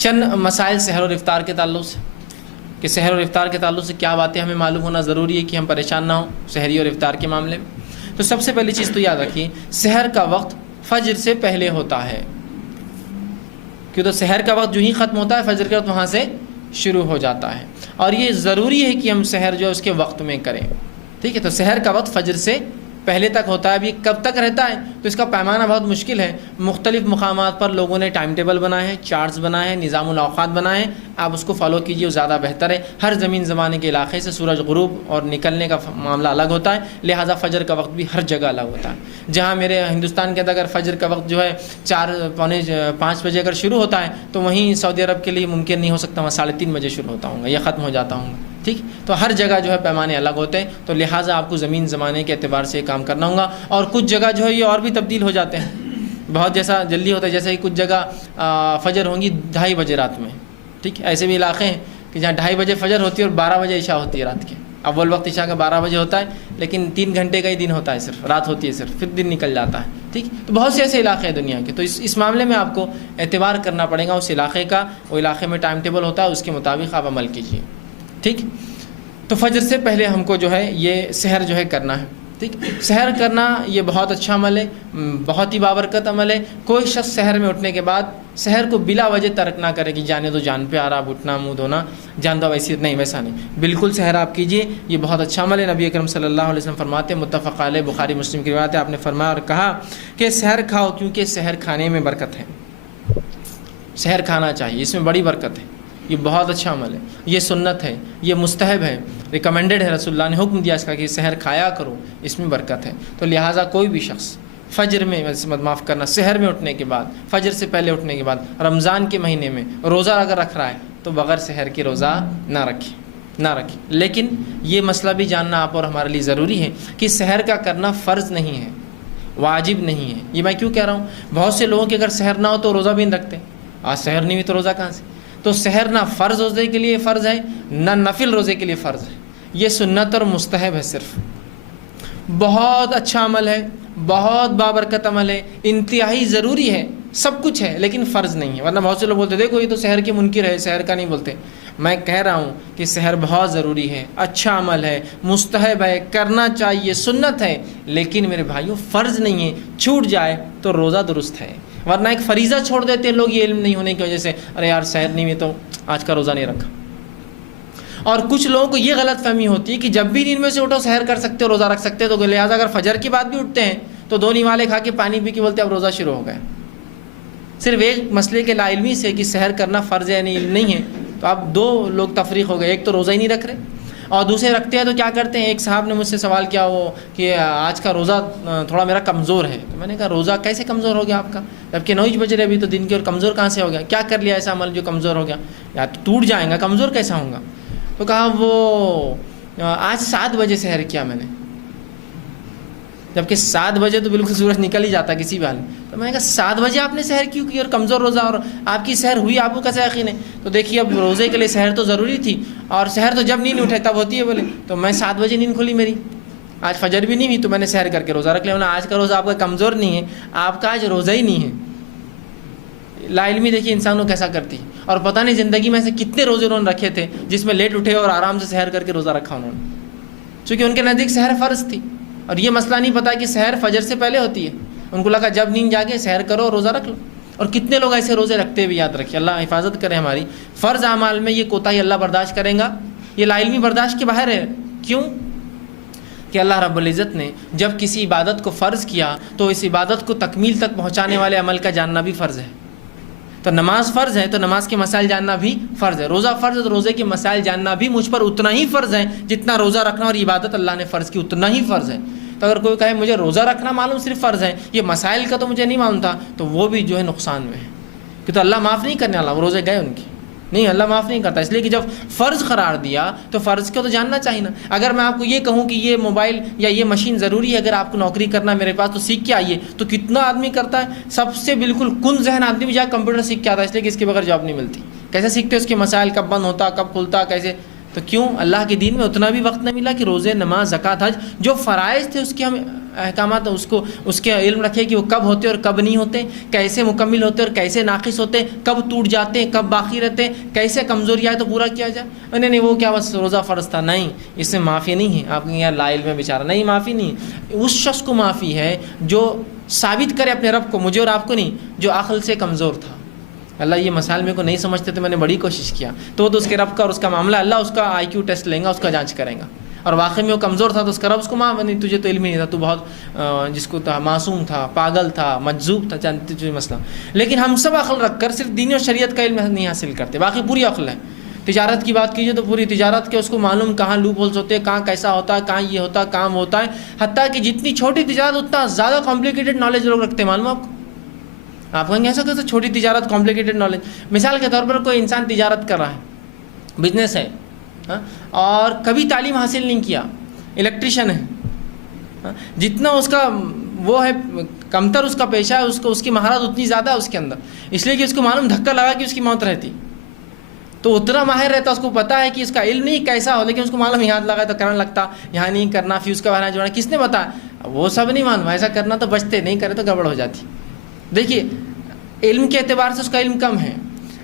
چند مسائل سحر اور افطار کے تعلق سے، کہ سحر اور افطار کے تعلق سے کیا باتیں ہمیں معلوم ہونا ضروری ہے کہ ہم پریشان نہ ہوں سحری اور افطار کے معاملے میں۔ تو سب سے پہلی چیز تو یاد رکھیے، سحر کا وقت فجر سے پہلے ہوتا ہے، کیوں تو سحر کا وقت جو ہی ختم ہوتا ہے فجر کا وقت وہاں سے شروع ہو جاتا ہے، اور یہ ضروری ہے کہ ہم سحر جو ہے اس کے وقت میں کریں، ٹھیک ہے۔ تو سحر کا وقت فجر سے پہلے تک ہوتا ہے۔ اب یہ کب تک رہتا ہے تو اس کا پیمانہ بہت مشکل ہے، مختلف مقامات پر لوگوں نے ٹائم ٹیبل بنائے ہیں، چارٹس بنائے ہیں، نظام الاوقات بنائے ہیں، آپ اس کو فالو کیجیے، وہ زیادہ بہتر ہے۔ ہر زمین زمانے کے علاقے سے سورج غروب اور نکلنے کا معاملہ الگ ہوتا ہے، لہٰذا فجر کا وقت بھی ہر جگہ الگ ہوتا ہے۔ جہاں میرے ہندوستان کے اندر اگر فجر کا وقت جو ہے 4-4:45 بجے اگر شروع ہوتا ہے تو وہیں سعودی عرب کے لیے ممکن نہیں ہو سکتا، وہاں 3:30 بجے شروع ہوتا ہوں گا یا ختم ہو جاتا ہوں گا، ٹھیک۔ تو ہر جگہ جو ہے پیمانے الگ ہوتے ہیں، تو لہٰذا آپ کو زمین زمانے کے اعتبار سے کام کرنا ہوگا۔ اور کچھ جگہ جو ہے یہ اور بھی تبدیل ہو جاتے ہیں، بہت جیسا جلدی ہوتا ہے، جیسے کہ کچھ جگہ فجر ہوں گی 2:30 بجے رات میں، ٹھیک۔ ایسے بھی علاقے ہیں کہ جہاں 2:30 بجے فجر ہوتی ہے اور 12 بجے عشاء ہوتی ہے رات کے۔ اول وقت عشاء کا 12 بجے ہوتا ہے، لیکن 3 گھنٹے کا ہی دن ہوتا ہے، صرف رات ہوتی ہے صرف، پھر دن نکل جاتا ہے، ٹھیک۔ تو بہت سے ایسے علاقے ہیں دنیا کے، تو اس معاملے میں آپ کو اعتبار کرنا پڑے گا اس علاقے کا، وہ علاقے میں ٹائم ٹیبل ہوتا ہے، اس کے مطابق آپ عمل کیجیے، ٹھیک۔ تو فجر سے پہلے ہم کو جو ہے یہ سحر جو ہے کرنا ہے، ٹھیک۔ سحر کرنا یہ بہت اچھا عمل ہے، بہت ہی بابرکت عمل ہے۔ کوئی شخص سحر میں اٹھنے کے بعد سحر کو بلا وجہ ترک نہ کرے کہ جانے تو جان پہ آ رہا، اب اٹھنا منہ دھونا جان دو، ویسی نہیں، ویسا نہیں، بالکل سحر آپ کیجیے، یہ بہت اچھا عمل ہے۔ نبی اکرم صلی اللہ علیہ وسلم فرماتے ہیں، متفق علیہ، بخاری مسلم کی روایت ہے، آپ نے فرمایا اور کہا کہ سحر کھاؤ کیونکہ سحر کھانے میں برکت ہے، سحر کھانا چاہیے، اس میں بڑی برکت ہے، یہ بہت اچھا عمل ہے، یہ سنت ہے، یہ مستحب ہے، ریکمینڈڈ ہے، رسول اللہ نے حکم دیا اس کا کہ سحر کھایا کرو، اس میں برکت ہے۔ تو لہٰذا کوئی بھی شخص فجر میں معاف کرنا سحر میں اٹھنے کے بعد، فجر سے پہلے اٹھنے کے بعد رمضان کے مہینے میں روزہ اگر رکھ رہا ہے تو بغیر سحر کے روزہ نہ رکھے۔ لیکن یہ مسئلہ بھی جاننا آپ اور ہمارے لیے ضروری ہے کہ سحر کا کرنا فرض نہیں ہے، واجب نہیں ہے۔ یہ میں کیوں کہہ رہا ہوں، بہت سے لوگوں کے اگر سحر نہ ہو تو روزہ بھی نہیں رکھتے، آج سحر نہیں ہوئی تو روزہ کہاں سے؟ تو سحر نہ فرض روزے کے لیے فرض ہے، نہ نفل روزے کے لیے فرض ہے، یہ سنت اور مستحب ہے، صرف بہت اچھا عمل ہے، بہت بابرکت عمل ہے، انتہائی ضروری ہے، سب کچھ ہے، لیکن فرض نہیں ہے۔ ورنہ بہت سے لوگ بولتے دیکھو یہ تو سحر کے منکر ہے، سحر کا نہیں بولتے۔ میں کہہ رہا ہوں کہ سحر بہت ضروری ہے، اچھا عمل ہے، مستحب ہے، کرنا چاہیے، سنت ہے، لیکن میرے بھائیوں فرض نہیں ہے، چھوٹ جائے تو روزہ درست ہے۔ ورنہ ایک فریضہ چھوڑ دیتے ہیں لوگ یہ علم نہیں ہونے کی وجہ سے، ارے یار سحر نہیں ہوئی تو آج کا روزہ نہیں رکھا۔ اور کچھ لوگوں کو یہ غلط فہمی ہوتی ہے کہ جب بھی نیند میں سے اٹھو سحر کر سکتے ہو، روزہ رکھ سکتے ہو، تو لہٰذا اگر فجر کی بات بھی اٹھتے ہیں تو 2 نوالے کھا کے پانی پی کے بولتے اب روزہ شروع ہو گیا۔ صرف ایک مسئلے کے لا علمی سے کہ سحر کرنا فرض ہے نہیں ہے، تو اب 2 لوگ تفریق ہو گئے، ایک تو روزہ ہی نہیں رکھ رہے اور دوسرے رکھتے ہیں تو کیا کرتے ہیں۔ ایک صاحب نے مجھ سے سوال کیا وہ کہ آج کا روزہ تھوڑا میرا کمزور ہے، تو میں نے کہا روزہ کیسے کمزور ہو گیا آپ کا، جبکہ 9 بج رہے ابھی تو دن کے، اور کمزور کہاں سے ہو گیا، کیا کر لیا ایسا عمل جو کمزور ہو گیا، یا تو ٹوٹ جائیں گا، کمزور کیسا ہوں گا؟ تو کہا وہ آج 7 بجے سحر کیا میں نے، جبکہ 7 بجے تو بالکل سورج نکل ہی جاتا کسی بھی حال میں۔ تو میں نے کہا 7 بجے آپ نے سحر کیوں کی اور کمزور روزہ، اور آپ کی سحر ہوئی، آپ کو کیسا یقین ہے؟ تو دیکھیے اب روزے کے لیے سحر تو ضروری تھی، اور سحر تو جب نیند اٹھے تب ہوتی ہے بولے، تو میں 7 بجے نیند کھلی میری، آج فجر بھی نہیں ہوئی تو میں نے سحر کر کے روزہ رکھ لیا۔ آج کا روزہ آپ کا کمزور نہیں ہے، آپ کا آج روزہ ہی نہیں ہے۔ لا علمی دیکھیے انسانوں کیسا کرتی ہے، اور پتہ نہیں زندگی میں سے کتنے روزے انہوں نے رکھے تھے جس میں لیٹ اٹھے اور آرام سے سحر کر کے روزہ رکھا انہوں نے، چونکہ ان کے نزدیک سحر فرض تھی، اور یہ مسئلہ نہیں پتا کہ سحر فجر سے پہلے ہوتی ہے، ان کو لگا جب نیند جاگے سحر کرو اور روزہ رکھ لو۔ اور کتنے لوگ ایسے روزے رکھتے بھی، یاد رکھیے، اللہ حفاظت کرے ہماری۔ فرض اعمال میں یہ کوتاہی اللہ برداشت کرے گا، یہ لا علمی برداشت کے باہر ہے۔ کیوں؟ کہ اللہ رب العزت نے جب کسی عبادت کو فرض کیا تو اس عبادت کو تکمیل تک پہنچانے والے عمل کا جاننا بھی فرض ہے۔ تو نماز فرض ہے تو نماز کے مسائل جاننا بھی فرض ہے، روزہ فرض ہے تو روزے کے مسائل جاننا بھی مجھ پر اتنا ہی فرض ہے جتنا روزہ رکھنا اور عبادت اللہ نے فرض کی اتنا ہی فرض ہے۔ تو اگر کوئی کہے مجھے روزہ رکھنا معلوم صرف فرض ہے، یہ مسائل کا تو مجھے نہیں معلوم تھا، تو وہ بھی جو ہے نقصان میں ہے، کہ تو اللہ معاف نہیں کرنے والا، وہ روزے گئے ان کی، نہیں اللہ معاف نہیں کرتا، اس لیے کہ جب فرض قرار دیا تو فرض کو تو جاننا چاہیے نا۔ اگر میں آپ کو یہ کہوں کہ یہ موبائل یا یہ مشین ضروری ہے اگر آپ کو نوکری کرنا میرے پاس تو سیکھ کے آئیے، تو کتنا آدمی کرتا ہے؟ سب سے بالکل کن ذہن آدمی بھی جا کمپیوٹر سیکھ کے آتا ہے، اس لیے کہ اس کے بغیر جاب نہیں ملتی۔ کیسے سیکھتے اس کے مسائل، کب بند ہوتا، کب کھلتا، کیسے تو کیوں اللہ کے دین میں اتنا بھی وقت نہ ملا کہ روزے، نماز، زکوٰۃ، حج جو فرائض تھے اس کے ہم احکامات اس کے علم رکھے کہ وہ کب ہوتے اور کب نہیں ہوتے، کیسے مکمل ہوتے اور کیسے ناقص ہوتے، کب ٹوٹ جاتے ہیں، کب باقی رہتے ہیں، کیسے کمزوری آئے تو پورا کیا جائے۔ نہیں وہ کیا بس روزہ فرض تھا، نہیں، اس میں معافی نہیں ہے۔ آپ کے یہاں لا علم میں بیچارہ، نہیں معافی نہیں، اس شخص کو معافی ہے جو ثابت کرے اپنے رب کو، مجھے اور آپ کو نہیں، جو عقل سے کمزور تھا۔ اللہ یہ مسائل میرے کو نہیں سمجھتے تو میں نے بڑی کوشش کیا، تو اس کے رب کا اور اس کا معاملہ، اللہ اس کا آئی کیو ٹیسٹ لیں گا، اس کا جانچ کریں گا، اور واقعی میں وہ کمزور تھا تو اس کا رب اس کو معاف نہیں، تجھے تو علم ہی نہیں تھا، تو بہت جس کو تھا معصوم تھا، پاگل تھا، مجذوب تھا، جانتے تجھے مسئلہ۔ لیکن ہم سب عقل رکھ کر صرف دین اور شریعت کا علم نہیں حاصل کرتے، باقی پوری عقل ہے۔ تجارت کی بات کیجیے تو پوری تجارت کے اس کو معلوم کہاں لوپ ہولز ہوتے ہیں، کہاں کیسا ہوتا ہے، کہاں یہ ہوتا ہے، کام ہوتا ہے، حتیٰ کہ جتنی چھوٹی تجارت اتنا زیادہ کمپلیکیٹڈ نالج لوگ رکھتے ہیں، معلوم آپ کو؟ آپ کہیں گے ایسا کیسے چھوٹی تجارت کمپلیکیٹڈ نالج؟ مثال کے طور پر کوئی انسان تجارت کر رہا ہے، بزنس ہے، اور کبھی تعلیم حاصل نہیں کیا، الیکٹریشین ہے، جتنا اس کا وہ ہے کمتر اس کا پیشہ ہے، اس کی مہارت اتنی زیادہ ہے اس کے اندر، اس لیے کہ اس کو معلوم دھکا لگا کہ اس کی موت رہتی، تو اتنا ماہر رہتا، اس کو پتہ ہے کہ اس کا علم نہیں کیسا ہو، لیکن اس کو معلوم یہاں لگا تو کرنے لگتا، یہاں نہیں کرنا، فیوز کا بہانا جوڑنا، کس نے بتایا؟ وہ سب نہیں معلوم، ایسا کرنا تو بچتے، نہیں کرے تو گڑبڑ ہو جاتی۔ دیکھیے علم کے اعتبار سے اس کا علم کم ہے،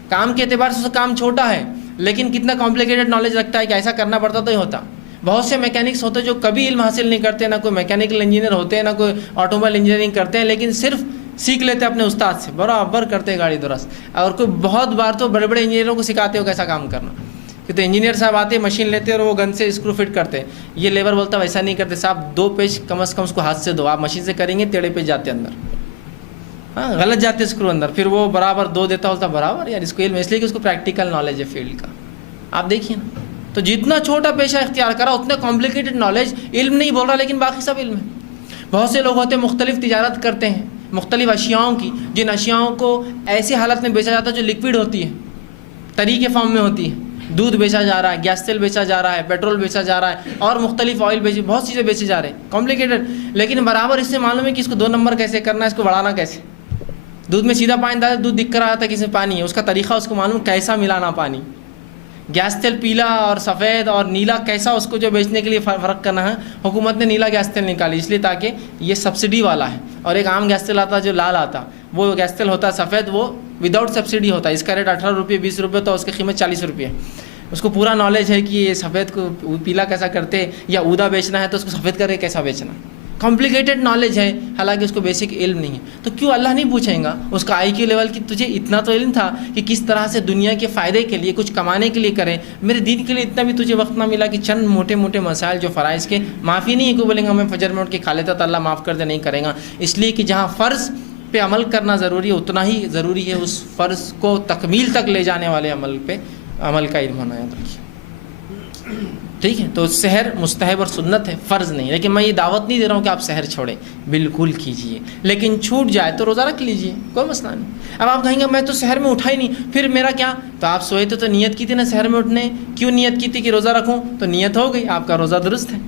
کام کے اعتبار سے اس کا کام چھوٹا ہے، لیکن کتنا کمپلیکیٹڈ نالج رکھتا ہے کہ ایسا کرنا پڑتا تو ہی ہوتا۔ بہت سے میکینکس ہوتے ہیں جو کبھی علم حاصل نہیں کرتے، نہ کوئی میکینیکل انجینئر ہوتے ہیں، نہ کوئی آٹو موبائل انجینئرنگ کرتے ہیں، لیکن صرف سیکھ لیتے ہیں اپنے استاد سے، برابر کرتے ہیں گاڑی درست، اور کوئی بہت بار تو بڑے بڑے انجینئروں کو سکھاتے ہو کیسا کام کرنا، کہ تو انجینئر صاحب آتے ہیں، مشین لیتے ہیں اور وہ گن سے اسکرو فٹ کرتے ہیں، یہ لیبر بولتا ہے ویسا نہیں کرتے صاحب، 2 پیچ کم از کم اس کو ہاتھ سے دو، آپ مشین سے کریں گے ٹیڑھے پیچ جاتے اندر، ہاں غلط جاتے اسکرو اندر، پھر وہ برابر 2 دیتا ہوتا برابر، یار اس کو علم، اس لیے کہ اس کو پریکٹیکل نالج ہے فیلڈ کا۔ آپ دیکھیے نا، تو جتنا چھوٹا پیشہ اختیار کرا اتنا کمپلیکیٹڈ نالج، علم نہیں بول رہا لیکن باقی سب علم ہے۔ بہت سے لوگ ہوتے ہیں مختلف تجارت کرتے ہیں مختلف اشیاؤں کی، جن اشیاؤں کو ایسی حالت میں بیچا جاتا ہے جو لیکوڈ ہوتی ہے، طری کے فارم میں ہوتی ہے، دودھ بیچا جا رہا ہے، گیس تیل بیچا جا رہا ہے، پیٹرول بیچا جا رہا ہے، اور مختلف آئل بہت چیزیں بیچے جا رہے ہیں، کمپلیکیٹڈ، لیکن برابر اس سے معلوم ہے کہ اس کو 2 نمبر کیسے کرنا ہے، اس کو بڑھانا کیسے۔ دودھ میں سیدھا پانی ڈالا، دودھ دکھ کر آیا تھا، کسی میں پانی ہے، اس کا طریقہ اس کو معلوم، کیسا ملانا پانی۔ گیس تیل پیلا اور سفید اور نیلا کیسا اس کو جو بیچنے کے لیے فرق کرنا ہے، حکومت نے نیلا گیس تیل نکالی اس لیے تاکہ یہ سبسڈی والا ہے، اور ایک عام گیس تیل آتا جو لال آتا، وہ گیس تیل ہوتا ہے سفید، وہ وداؤٹ سبسڈی ہوتا ہے، اس کا ریٹ 18 روپے 20 روپے، تو اس کی قیمت 40 روپے ہے۔ اس کو پورا نالج ہے کہ یہ سفید کو پیلا کیسا کرتے، یا اودا بیچنا ہے تو اس کو سفید کر کے کیسا بیچنا، کمپلیکیٹڈ نالج ہے، حالانکہ اس کو بیسک علم نہیں ہے۔ تو کیوں اللہ نہیں پوچھیں گا اس کا آئی کیو لیول کہ تجھے اتنا تو علم تھا کہ کس طرح سے دنیا کے فائدے کے لیے کچھ کمانے کے لیے کریں، میرے دین کے لیے اتنا بھی تجھے وقت نہ ملا کہ چند موٹے موٹے مسائل جو فرائض کے معافی نہیں ہے، کوئی بولیں گا میں فجر میں اٹھ کے کھا لیتا تو اللہ معاف کر دے، نہیں کرے گا، اس لیے کہ جہاں فرض پہ عمل کرنا ضروری ہے اتنا ہی ضروری ہے اس فرض کو تکمیل تک لے جانے والے عمل پہ عمل کا علم ہونا، یاد رکھیے، ٹھیک ہے۔ تو سحر مستحب اور سنت ہے، فرض نہیں، لیکن میں یہ دعوت نہیں دے رہا ہوں کہ آپ سحر چھوڑیں، بالکل کیجئے، لیکن چھوٹ جائے تو روزہ رکھ لیجئے، کوئی مسئلہ نہیں۔ اب آپ کہیں گے میں تو سحر میں اٹھا ہی نہیں، پھر میرا کیا؟ تو آپ سوئے تو نیت کی تھی نا سحر میں اٹھنے، کیوں نیت کی تھی کہ روزہ رکھوں؟ تو نیت ہو گئی، آپ کا روزہ درست ہے،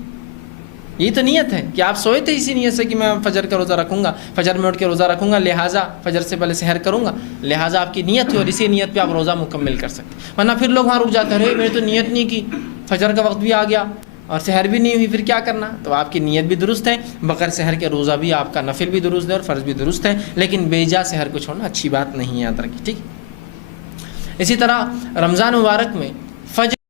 یہ تو نیت ہے کہ آپ سوئے تھے اسی نیت سے کہ میں فجر کا روزہ رکھوں گا، فجر میں اٹھ کے روزہ رکھوں گا، لہٰذا فجر سے پہلے سحر کروں گا، لہٰذا آپ کی نیت ہے، اور اسی نیت پہ آپ روزہ مکمل کر سکتے، ورنہ پھر لوگ وہاں رک جاتے ہیں، میں نے تو نیت نہیں کی، فجر کا وقت بھی آ گیا اور سحر بھی نہیں ہوئی، پھر کیا کرنا؟ تو آپ کی نیت بھی درست ہے، بغیر سحر کے روزہ بھی آپ کا نفل بھی درست ہے اور فرض بھی درست ہے، لیکن بے جا سحر کو چھوڑنا اچھی بات نہیں، یاد رکھیے، ٹھیک۔ اسی طرح رمضان مبارک میں فجر